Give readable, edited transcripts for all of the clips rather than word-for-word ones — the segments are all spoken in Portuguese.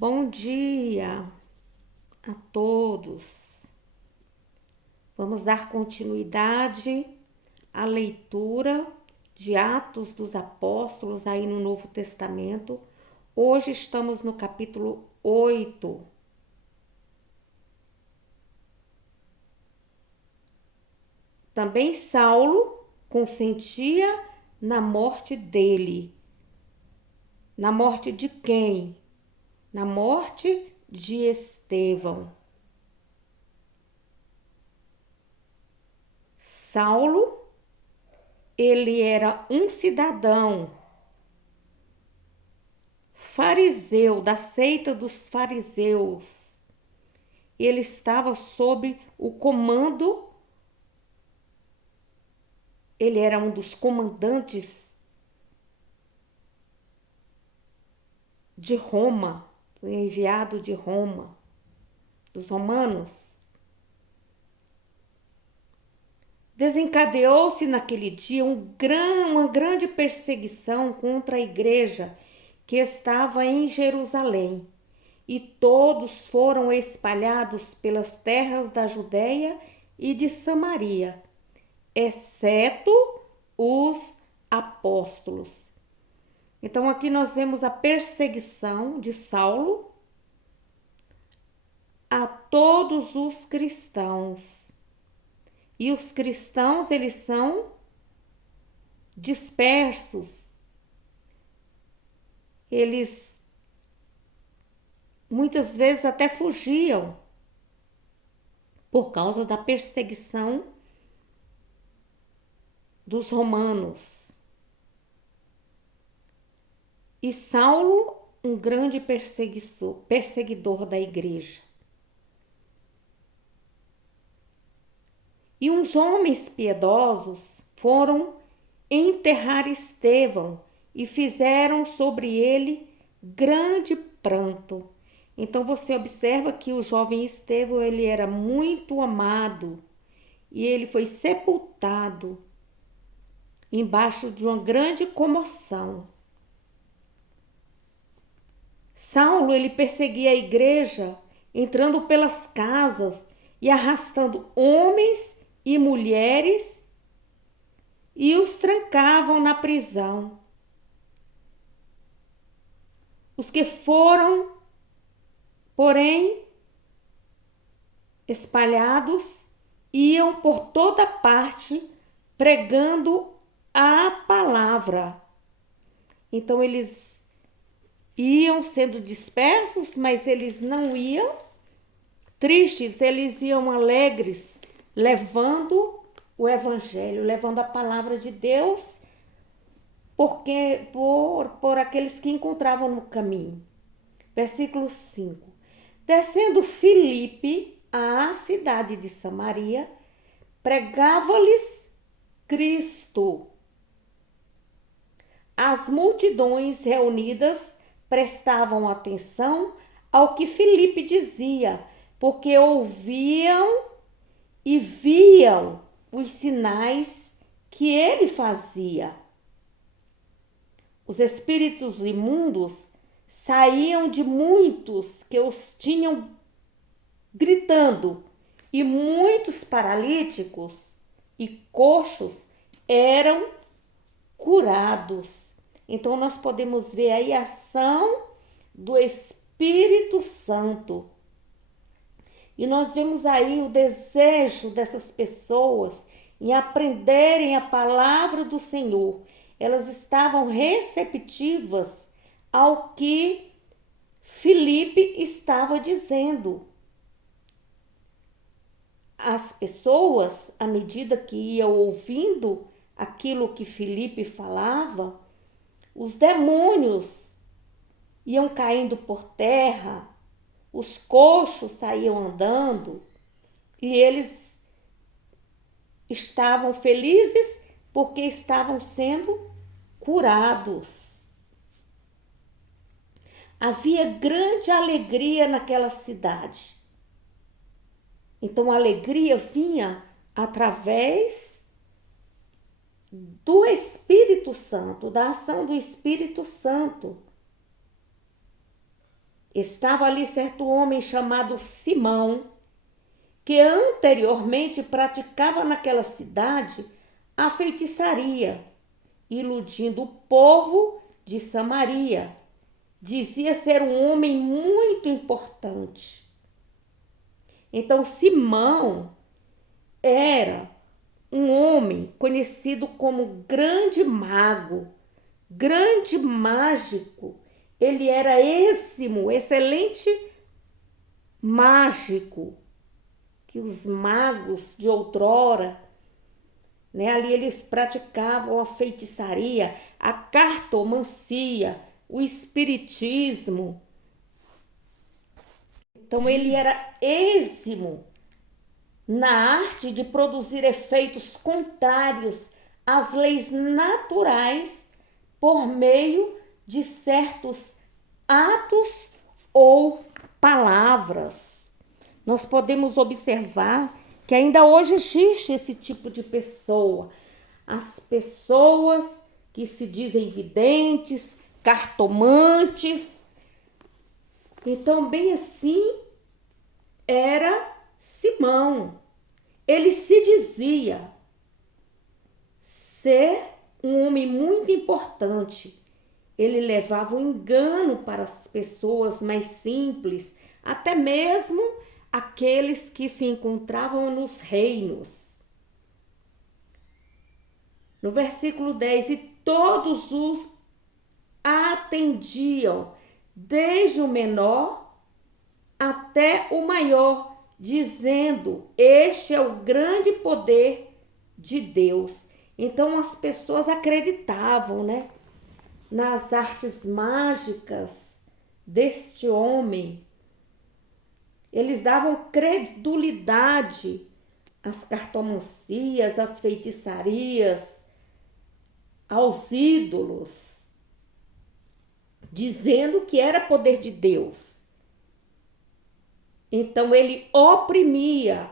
Bom dia a todos. Vamos dar continuidade à leitura de Atos dos Apóstolos aí no Novo Testamento. Hoje estamos no capítulo 8. Também Saulo consentia na morte dele. Na morte de quem? Na morte de Estevão. Saulo, ele era um cidadão fariseu, da seita dos fariseus. Ele estava sob o comando, ele era um dos comandantes de Roma, enviado de Roma, dos romanos. Desencadeou-se naquele dia uma grande perseguição contra a igreja que estava em Jerusalém, e todos foram espalhados pelas terras da Judéia e de Samaria, exceto os apóstolos. Então aqui nós vemos a perseguição de Saulo a todos os cristãos. E os cristãos, eles são dispersos. Eles muitas vezes até fugiam por causa da perseguição dos romanos. E Saulo, um grande perseguidor da igreja. E uns homens piedosos foram enterrar Estevão e fizeram sobre ele grande pranto. Então você observa que o jovem Estevão, ele era muito amado e ele foi sepultado embaixo de uma grande comoção. Saulo, ele perseguia a igreja, entrando pelas casas e arrastando homens e mulheres, e os trancavam na prisão. Os que foram, porém, espalhados, iam por toda parte pregando a palavra. Então eles iam sendo dispersos, mas eles não iam tristes, eles iam alegres, levando o evangelho, levando a palavra de Deus, porque por aqueles que encontravam no caminho. Versículo 5. Descendo Filipe à cidade de Samaria, pregava-lhes Cristo. As multidões reunidas prestavam atenção ao que Filipe dizia, porque ouviam e viam os sinais que ele fazia. Os espíritos imundos saíam de muitos que os tinham gritando, e muitos paralíticos e coxos eram curados. Então nós podemos ver aí a ação do Espírito Santo. E nós vemos aí o desejo dessas pessoas em aprenderem a palavra do Senhor. Elas estavam receptivas ao que Filipe estava dizendo. As pessoas, à medida que iam ouvindo aquilo que Filipe falava, os demônios iam caindo por terra, os coxos saíam andando e eles estavam felizes porque estavam sendo curados. Havia grande alegria naquela cidade. Então a alegria vinha através do Espírito Santo, da ação do Espírito Santo. Estava ali certo homem chamado Simão, que anteriormente praticava naquela cidade a feitiçaria, iludindo o povo de Samaria. Dizia ser um homem muito importante. Então, Simão era um homem conhecido como grande mago, grande mágico. Ele era êximo, excelente mágico, que os magos de outrora, né, ali eles praticavam a feitiçaria, a cartomancia, o espiritismo. Então ele era êximo na arte de produzir efeitos contrários às leis naturais por meio de certos atos ou palavras. Nós podemos observar que ainda hoje existe esse tipo de pessoa. As pessoas que se dizem videntes, cartomantes. Então, bem assim, era Simão. Ele se dizia ser um homem muito importante. Ele levava o engano para as pessoas mais simples, até mesmo aqueles que se encontravam nos reinos. No versículo 10, e todos os atendiam, desde o menor até o maior, dizendo: este é o grande poder de Deus. Então as pessoas acreditavam, né, nas artes mágicas deste homem. Eles davam credulidade às cartomancias, às feitiçarias, aos ídolos, dizendo que era poder de Deus. Então ele oprimia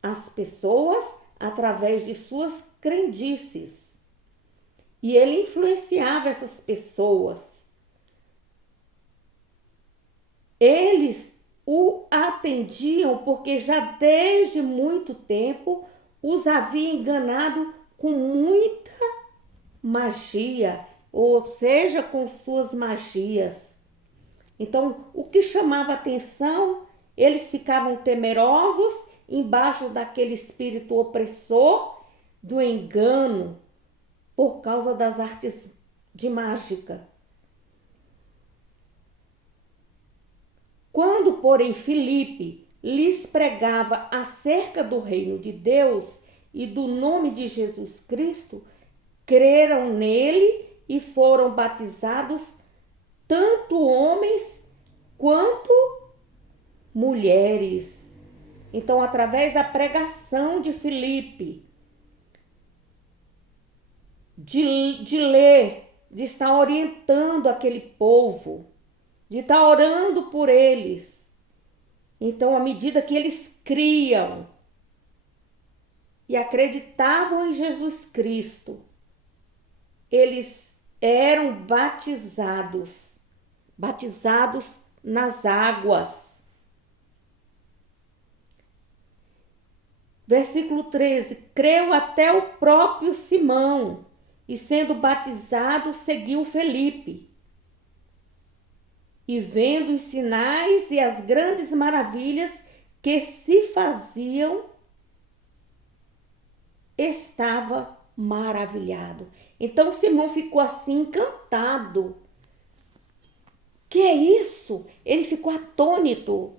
as pessoas através de suas crendices. E ele influenciava essas pessoas. Eles o atendiam porque já desde muito tempo os havia enganado com muita magia, ou seja, com suas magias. Então, o que chamava atenção, eles ficavam temerosos embaixo daquele espírito opressor do engano por causa das artes de mágica. Quando, porém, Filipe lhes pregava acerca do reino de Deus e do nome de Jesus Cristo, creram nele e foram batizados tanto homens quanto mulheres. Então, através da pregação de Filipe, de ler, de estar orientando aquele povo, de estar orando por eles. Então, à medida que eles criam e acreditavam em Jesus Cristo, eles eram batizados nas águas. Versículo 13, creu até o próprio Simão, e sendo batizado, seguiu Felipe. E vendo os sinais e as grandes maravilhas que se faziam, estava maravilhado. Então Simão ficou assim encantado. Que é isso? Ele ficou atônito.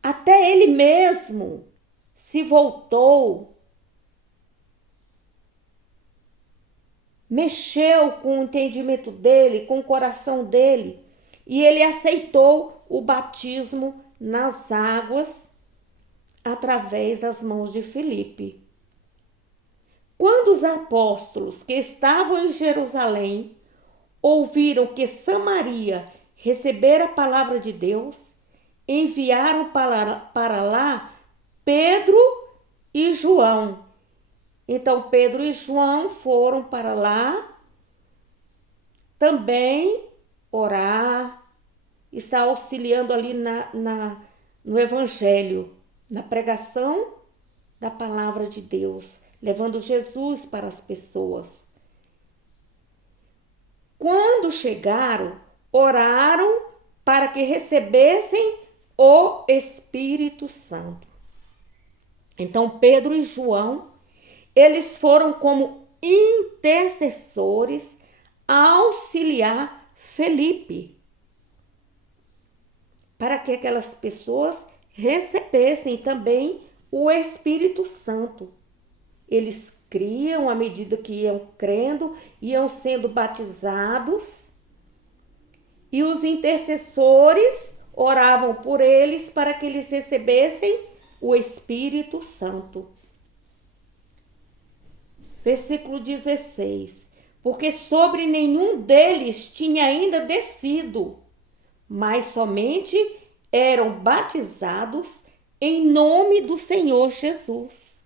Até ele mesmo se voltou, mexeu com o entendimento dele, com o coração dele, e ele aceitou o batismo nas águas através das mãos de Filipe. Quando os apóstolos que estavam em Jerusalém ouviram que Samaria recebera a palavra de Deus, enviaram para lá Pedro e João. Então Pedro e João foram para lá também orar, está auxiliando ali no Evangelho, na pregação da palavra de Deus, levando Jesus para as pessoas. Quando chegaram, oraram para que recebessem o Espírito Santo. Então Pedro e João, eles foram como intercessores auxiliar Felipe, para que aquelas pessoas recebessem também o Espírito Santo. Eles criam à medida que iam crendo, iam sendo batizados, e os intercessores oravam por eles para que eles recebessem o Espírito Santo. Versículo 16. Porque sobre nenhum deles tinha ainda descido, mas somente eram batizados em nome do Senhor Jesus.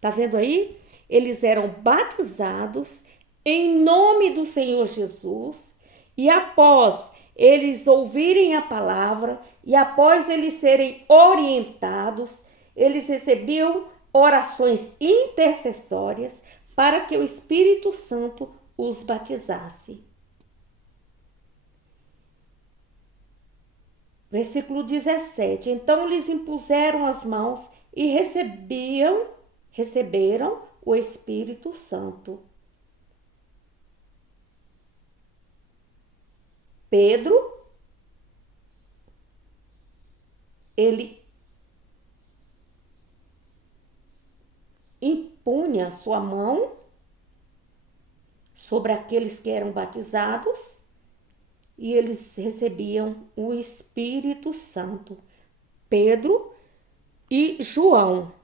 Tá vendo aí? Eles eram batizados em nome do Senhor Jesus, e após eles ouvirem a palavra e após eles serem orientados, eles recebiam orações intercessórias para que o Espírito Santo os batizasse. Versículo 17. Então lhes impuseram as mãos e receberam o Espírito Santo. Pedro, ele impunha sua mão sobre aqueles que eram batizados e eles recebiam o Espírito Santo. Pedro e João.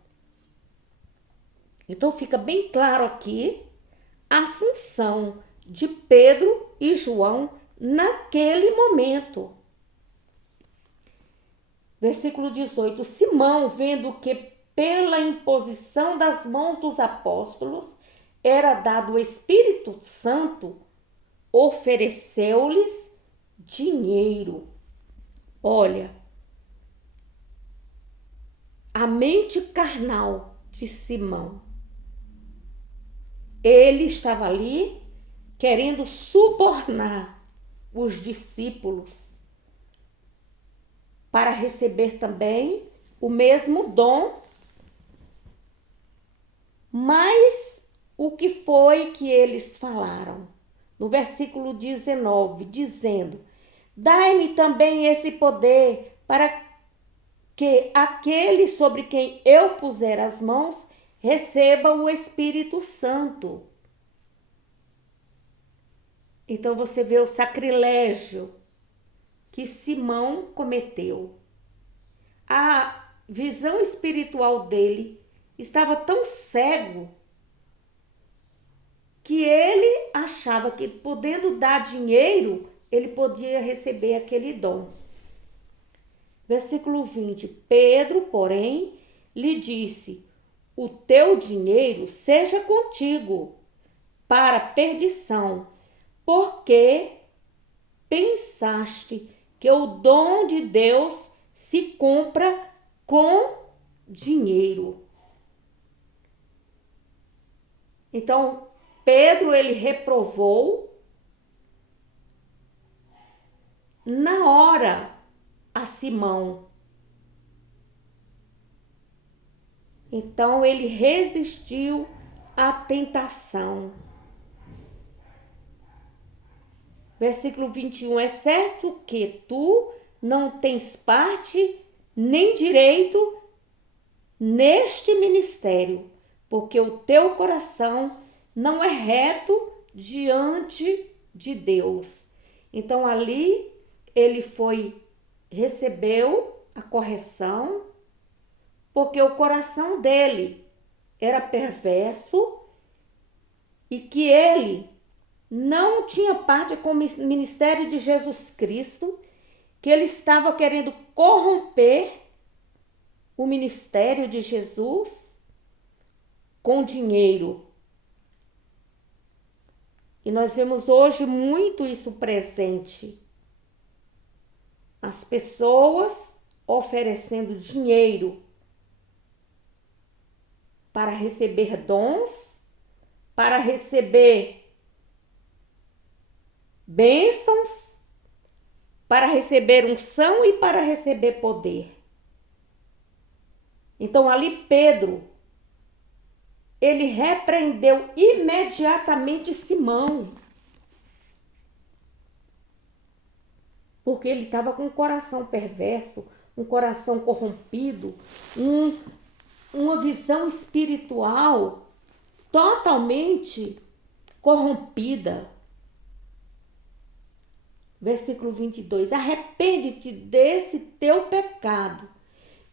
Então fica bem claro aqui a função de Pedro e João naquele momento. Versículo 18. Simão, vendo que pela imposição das mãos dos apóstolos era dado o Espírito Santo, ofereceu-lhes dinheiro. Olha, a mente carnal de Simão. Ele estava ali querendo subornar os discípulos para receber também o mesmo dom. Mas o que foi que eles falaram? No versículo 19, dizendo: dai-me também esse poder para que aquele sobre quem eu puser as mãos receba o Espírito Santo. Então você vê o sacrilégio que Simão cometeu. A visão espiritual dele estava tão cego que ele achava que, podendo dar dinheiro, ele podia receber aquele dom. Versículo 20. Pedro, porém, lhe disse: o teu dinheiro seja contigo para perdição, porque pensaste que o dom de Deus se compra com dinheiro. Então, Pedro, ele reprovou na hora a Simão. Então, ele resistiu à tentação. Versículo 21. É certo que tu não tens parte nem direito neste ministério, porque o teu coração não é reto diante de Deus. Então ali ele recebeu a correção, porque o coração dele era perverso e que ele não tinha parte com o ministério de Jesus Cristo, que ele estava querendo corromper o ministério de Jesus com dinheiro. E nós vemos hoje muito isso presente. as pessoas oferecendo dinheiro para receber dons, para receber bênçãos, para receber unção e para receber poder. Então ali Pedro, ele repreendeu imediatamente Simão, porque ele estava com um coração perverso, um coração corrompido, uma visão espiritual totalmente corrompida. Versículo 22. Arrepende-te desse teu pecado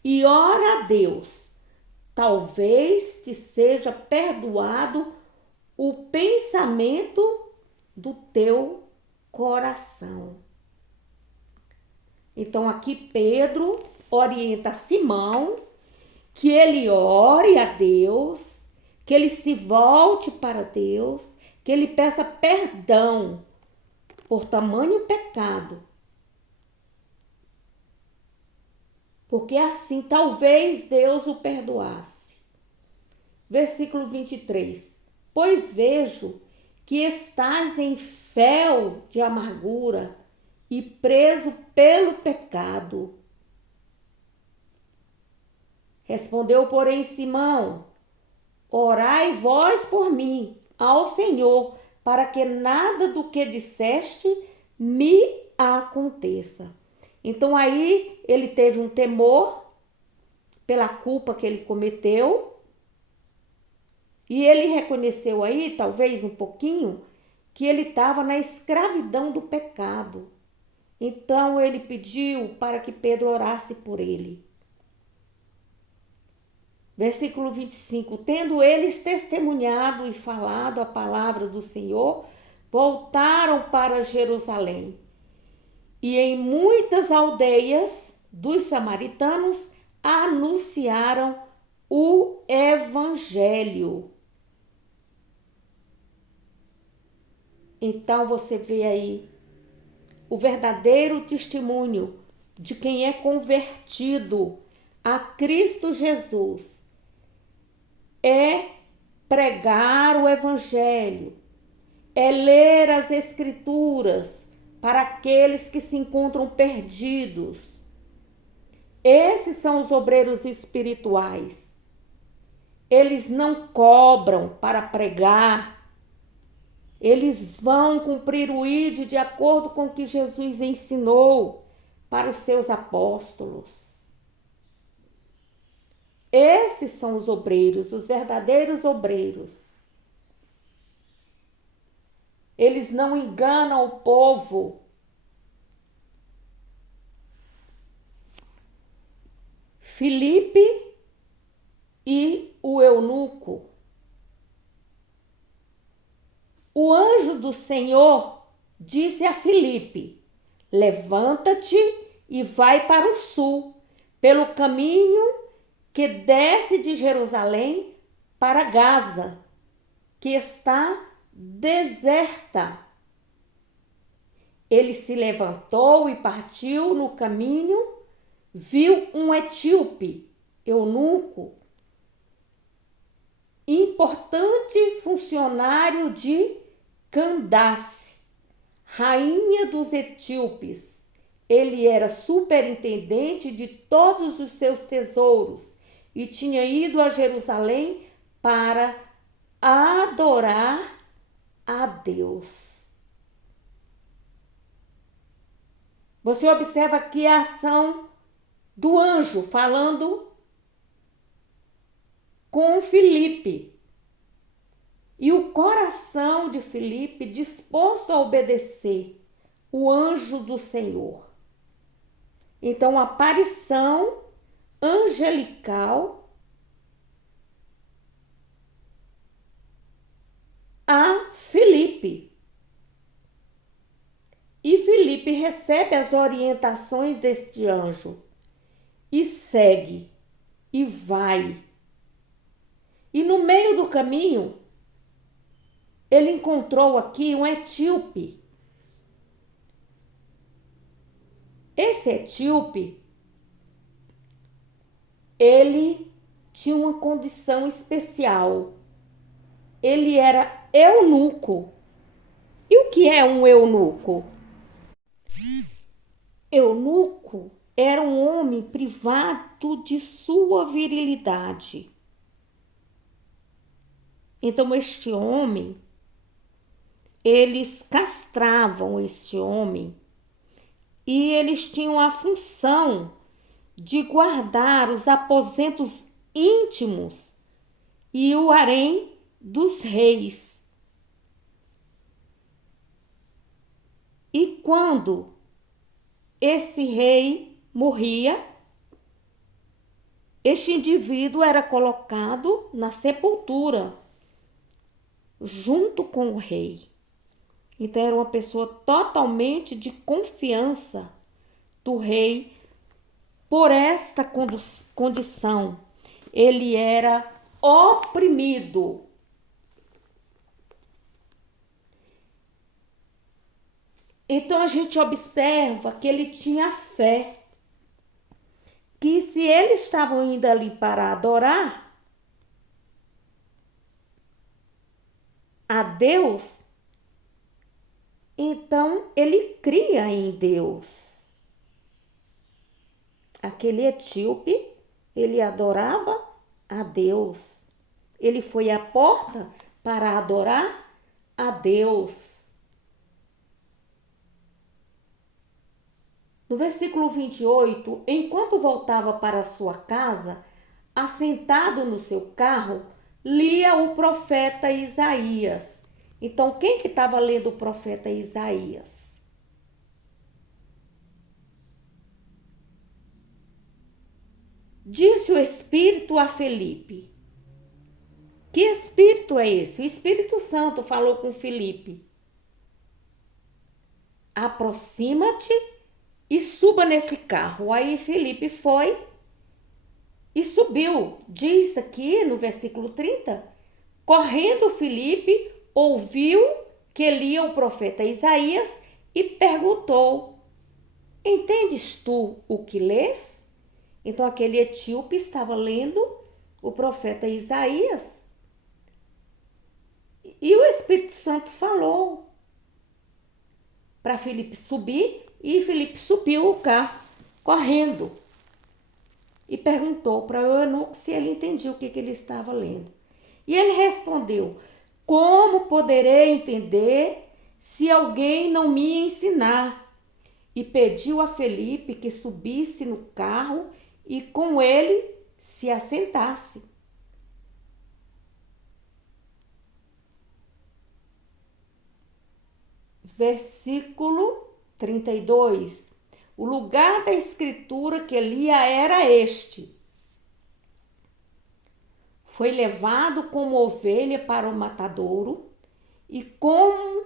e ora a Deus. Talvez te seja perdoado o pensamento do teu coração. Então aqui Pedro orienta Simão que ele ore a Deus, que ele se volte para Deus, que ele peça perdão por tamanho pecado. Porque assim talvez Deus o perdoasse. Versículo 23. Pois vejo que estás em fel de amargura e preso pelo pecado. Respondeu, porém, Simão: orai vós por mim ao Senhor, para que nada do que disseste me aconteça. Então aí ele teve um temor pela culpa que ele cometeu, e ele reconheceu aí, talvez um pouquinho, que ele estava na escravidão do pecado. Então ele pediu para que Pedro orasse por ele. Versículo 25. Tendo eles testemunhado e falado a palavra do Senhor, voltaram para Jerusalém. E em muitas aldeias dos samaritanos anunciaram o evangelho. Então você vê aí o verdadeiro testemunho de quem é convertido a Cristo Jesus é pregar o evangelho, é ler as escrituras para aqueles que se encontram perdidos. Esses são os obreiros espirituais. Eles não cobram para pregar. Eles vão cumprir o ID de acordo com o que Jesus ensinou para os seus apóstolos. Esses são os obreiros, os verdadeiros obreiros. Eles não enganam o povo. Filipe e o eunuco. O anjo do Senhor disse a Filipe: levanta-te e vai para o sul, pelo caminho que desce de Jerusalém para Gaza, que está deserta. Ele se levantou e partiu no caminho, viu um etíope, eunuco, importante funcionário de Candace, rainha dos etíopes. Ele era superintendente de todos os seus tesouros e tinha ido a Jerusalém para adorar a Deus. Você observa aqui a ação do anjo falando com Filipe. E o coração de Filipe disposto a obedecer o anjo do Senhor. Então, a aparição angelical a Filipe. E Filipe recebe as orientações deste anjo e segue e vai. E no meio do caminho, ele encontrou aqui um etíope. Esse etíope, ele tinha uma condição especial. Ele era eunuco. E o que é um eunuco? Eunuco era um homem privado de sua virilidade. Então, este homem, eles castravam este homem e eles tinham a função de guardar os aposentos íntimos e o harém dos reis. E quando esse rei morria, este indivíduo era colocado na sepultura junto com o rei. Então era uma pessoa totalmente de confiança do rei. Por esta condição, ele era oprimido. Então a gente observa que ele tinha fé, que se eles estavam indo ali para adorar a Deus, então ele cria em Deus. Aquele etíope, ele adorava a Deus. Ele foi à porta para adorar a Deus. No versículo 28, enquanto voltava para sua casa, assentado no seu carro, lia o profeta Isaías. Então, quem que estava lendo o profeta Isaías? Disse o Espírito a Felipe. Que Espírito é esse? O Espírito Santo falou com Felipe. Aproxima-te e suba nesse carro. Aí Felipe foi e subiu. Diz aqui no versículo 30. Correndo Felipe, ouviu que lia o profeta Isaías e perguntou: entendes tu o que lês? Então aquele etíope estava lendo o profeta Isaías. E o Espírito Santo falou para Felipe subir, e Felipe subiu o carro correndo e perguntou para o eunuco se ele entendia o que ele estava lendo. E ele respondeu: como poderei entender se alguém não me ensinar? E pediu a Felipe que subisse no carro e com ele se assentasse. Versículo 32. O lugar da escritura que lia era este: foi levado como ovelha para o matadouro, e como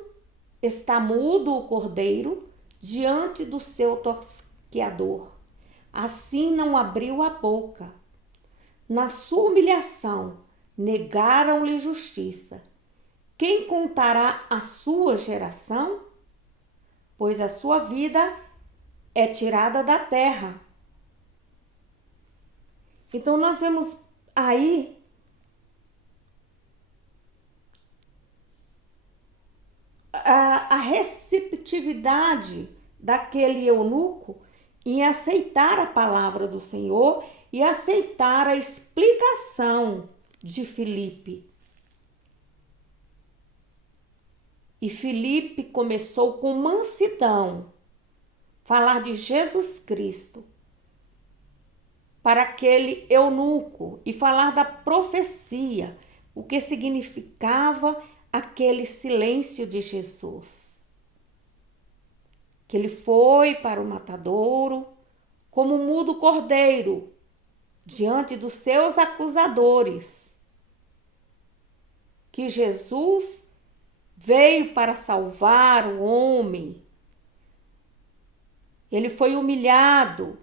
está mudo o cordeiro diante do seu tosqueador, assim não abriu a boca. Na sua humilhação negaram-lhe justiça. Quem contará a sua geração? Pois a sua vida é tirada da terra. Então nós vemos aí a receptividade daquele eunuco em aceitar a palavra do Senhor e aceitar a explicação de Filipe. E Filipe começou com mansidão falar de Jesus Cristo para aquele eunuco e falar da profecia, o que significava aquele silêncio de Jesus. Que ele foi para o matadouro como mudo cordeiro diante dos seus acusadores. Que Jesus veio para salvar o homem. Ele foi humilhado.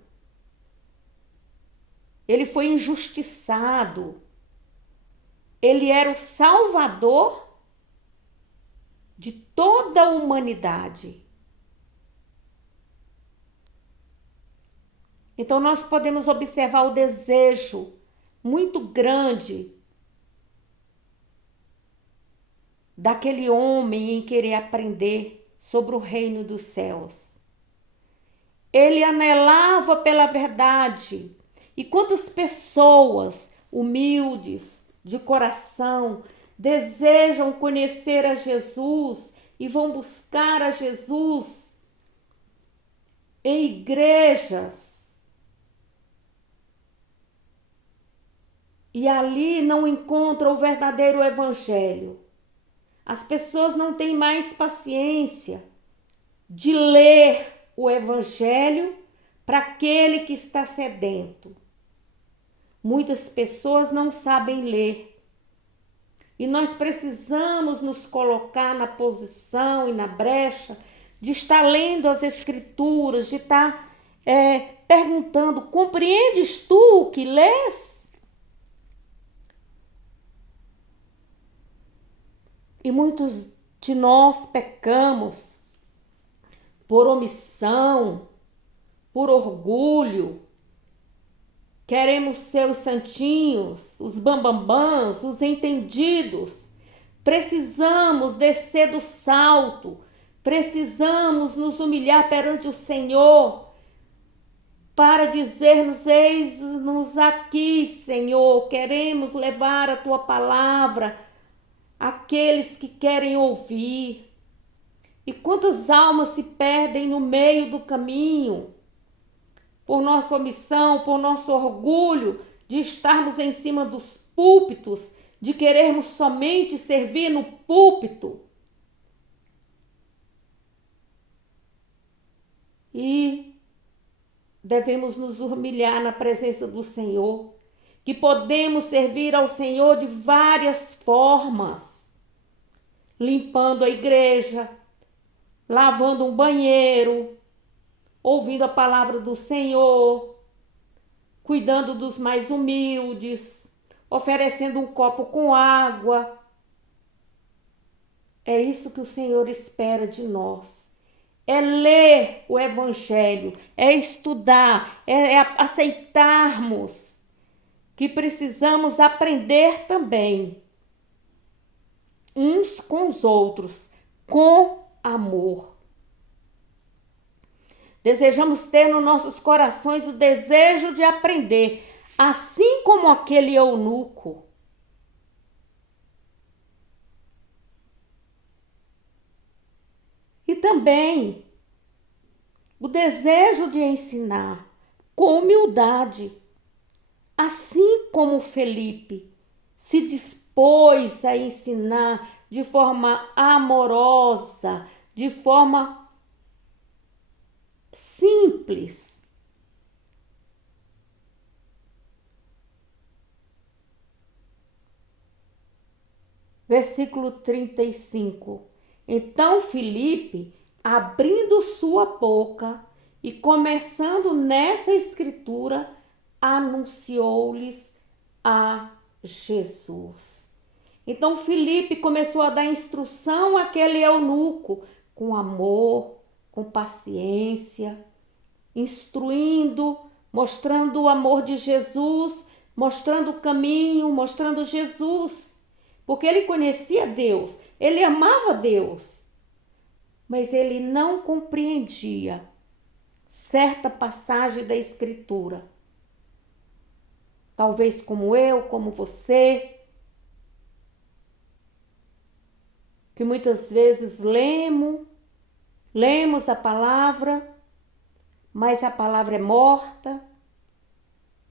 Ele foi injustiçado. Ele era o Salvador de toda a humanidade. Então nós podemos observar o desejo muito grande daquele homem em querer aprender sobre o reino dos céus. Ele anelava pela verdade. E quantas pessoas humildes, de coração, desejam conhecer a Jesus e vão buscar a Jesus em igrejas. E ali não encontram o verdadeiro evangelho. As pessoas não têm mais paciência de ler o evangelho para aquele que está sedento. Muitas pessoas não sabem ler. E nós precisamos nos colocar na posição e na brecha de estar lendo as escrituras, de estar perguntando: compreendes tu o que lês? E muitos de nós pecamos por omissão, por orgulho. Queremos ser os santinhos, os bambambãs, os entendidos. Precisamos descer do salto. Precisamos nos humilhar perante o Senhor para dizer-nos: eis-nos aqui, Senhor. Queremos levar a Tua palavra àqueles que querem ouvir. E quantas almas se perdem no meio do caminho por nossa omissão, por nosso orgulho de estarmos em cima dos púlpitos, de querermos somente servir no púlpito. E devemos nos humilhar na presença do Senhor, que podemos servir ao Senhor de várias formas, limpando a igreja, lavando um banheiro, ouvindo a palavra do Senhor, cuidando dos mais humildes, oferecendo um copo com água. É isso que o Senhor espera de nós. É ler o Evangelho, é estudar, é aceitarmos que precisamos aprender também uns com os outros, com amor. Desejamos ter nos nossos corações o desejo de aprender, assim como aquele eunuco. E também o desejo de ensinar com humildade, assim como Felipe se dispôs a ensinar de forma amorosa, de forma simples. Versículo 35. Então Filipe, abrindo sua boca e começando nessa escritura, anunciou-lhes a Jesus. Então Filipe começou a dar instrução àquele eunuco com amor, com paciência, instruindo, mostrando o amor de Jesus, mostrando o caminho, mostrando Jesus. Porque ele conhecia Deus, ele amava Deus, mas ele não compreendia certa passagem da Escritura. Talvez como eu, como você, que muitas vezes lemos a palavra, mas a palavra é morta,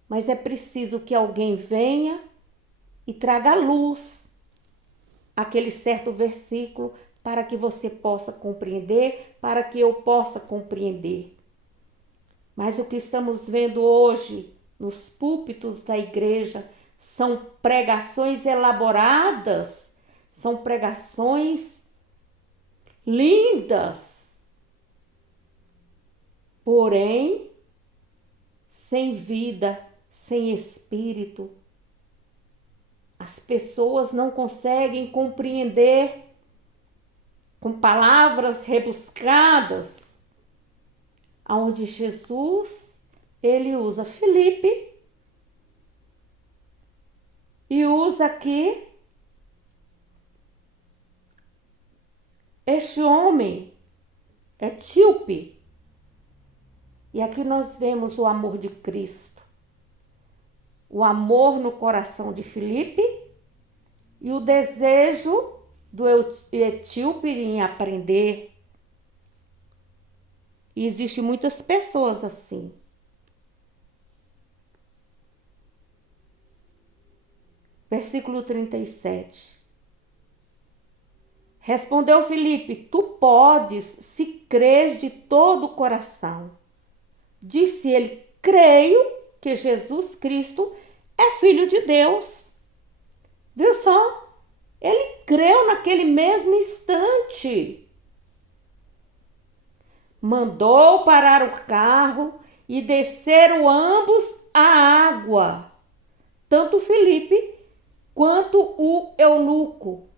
mas é preciso que alguém venha e traga à luz aquele certo versículo para que você possa compreender, para que eu possa compreender. Mas o que estamos vendo hoje nos púlpitos da igreja são pregações elaboradas, são pregações lindas, porém sem vida, sem espírito. As pessoas não conseguem compreender com palavras rebuscadas, aonde Jesus, ele usa Filipe e usa aqui este homem etíope. E aqui nós vemos o amor de Cristo, o amor no coração de Filipe e o desejo do etíope em aprender. E existem muitas pessoas assim. Versículo 37. Respondeu Filipe: tu podes, se crês de todo o coração. Disse ele: creio que Jesus Cristo é Filho de Deus. Viu só? Ele creu naquele mesmo instante. Mandou parar o carro e desceram ambos à água, tanto Filipe quanto o eunuco,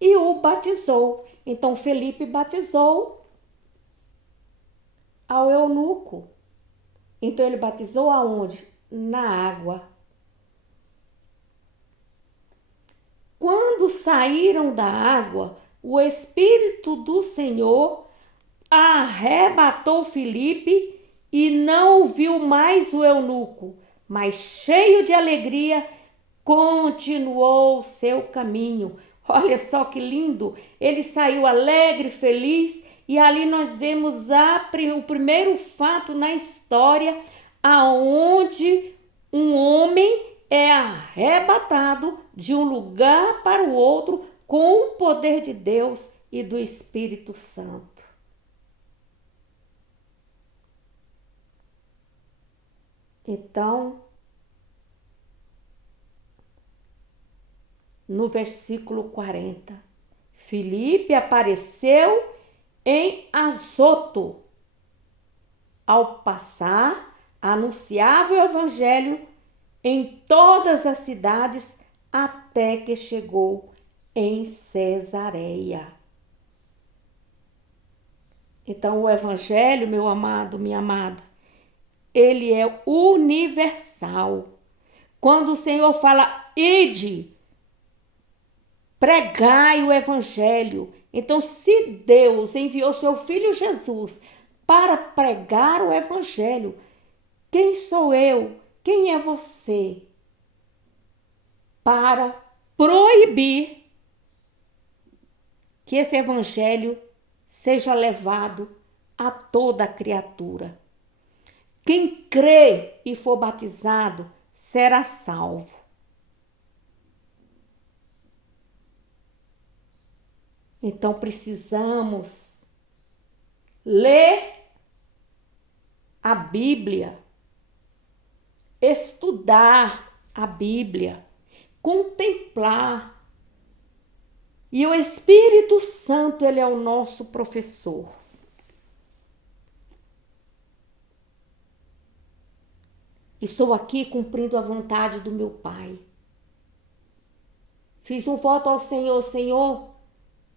e o batizou. Então Filipe batizou ao eunuco. Então ele batizou aonde? Na água. Quando saíram da água, o Espírito do Senhor arrebatou Filipe e não viu mais o eunuco, mas cheio de alegria continuou seu caminho. Olha só que lindo! Ele saiu alegre, feliz, e ali nós vemos o primeiro fato na história aonde um homem é arrebatado de um lugar para o outro com o poder de Deus e do Espírito Santo. Então, no versículo 40, Filipe apareceu em Azoto. Ao passar, anunciava o evangelho em todas as cidades até que chegou em Cesareia. Então, o evangelho, meu amado, minha amada, ele é universal. Quando o Senhor fala, ide, pregai o evangelho. Então, se Deus enviou seu filho Jesus para pregar o evangelho, quem sou eu? Quem é você? Para proibir que esse evangelho seja levado a toda criatura. Quem crê e for batizado será salvo. Então precisamos ler a Bíblia, estudar a Bíblia, contemplar. E o Espírito Santo, ele é o nosso professor. Estou aqui cumprindo a vontade do meu Pai. Fiz um voto ao Senhor: Senhor,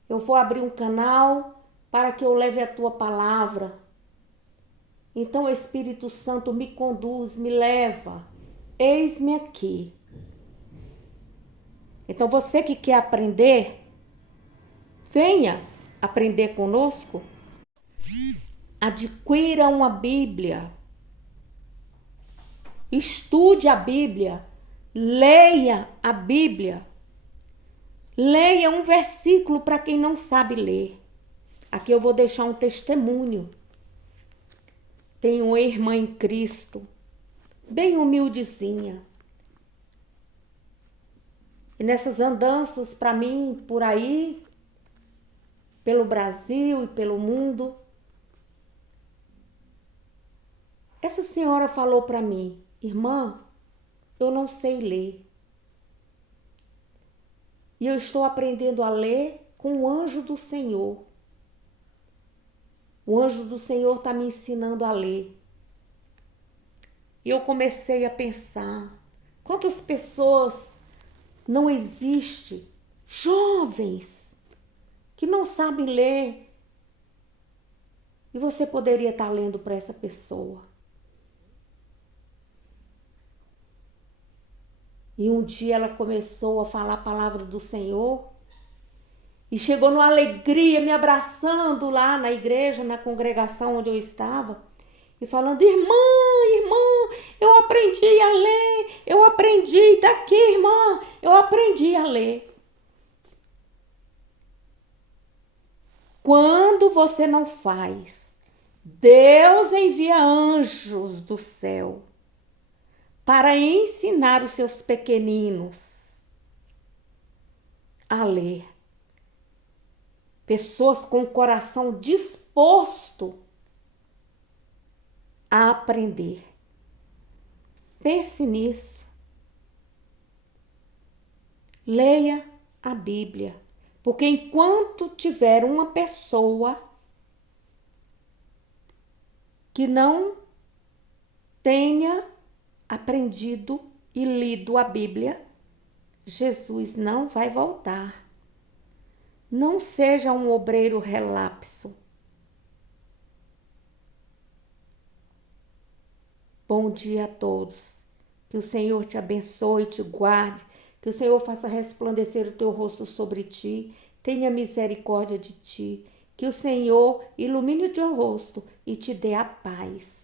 eu vou abrir um canal para que eu leve a tua palavra. Então o Espírito Santo me conduz, me leva. Eis-me aqui. Então você que quer aprender, venha aprender conosco. Adquira uma Bíblia. Estude a Bíblia. Leia a Bíblia. Leia um versículo para quem não sabe ler. Aqui eu vou deixar um testemunho. Tenho uma irmã em Cristo, bem humildezinha. E nessas andanças para mim, por aí, pelo Brasil e pelo mundo, essa senhora falou para mim: irmã, eu não sei ler. E eu estou aprendendo a ler com o anjo do Senhor. O anjo do Senhor está me ensinando a ler. E eu comecei a pensar, quantas pessoas não existem, jovens, que não sabem ler. E você poderia estar lendo para essa pessoa. E um dia ela começou a falar a palavra do Senhor e chegou numa alegria, me abraçando lá na igreja, na congregação onde eu estava, e falando: irmã, eu aprendi a ler, eu aprendi, tá aqui, irmã, eu aprendi a ler. Quando você não faz, Deus envia anjos do céu para ensinar os seus pequeninos a ler. Pessoas com o coração disposto a aprender. Pense nisso. Leia a Bíblia, porque enquanto tiver uma pessoa que não tenha aprendido e lido a Bíblia, Jesus não vai voltar. Não seja um obreiro relapso. Bom dia a todos. Que o Senhor te abençoe, te guarde, que o Senhor faça resplandecer o teu rosto sobre ti, tenha misericórdia de ti, que o Senhor ilumine o teu rosto e te dê a paz.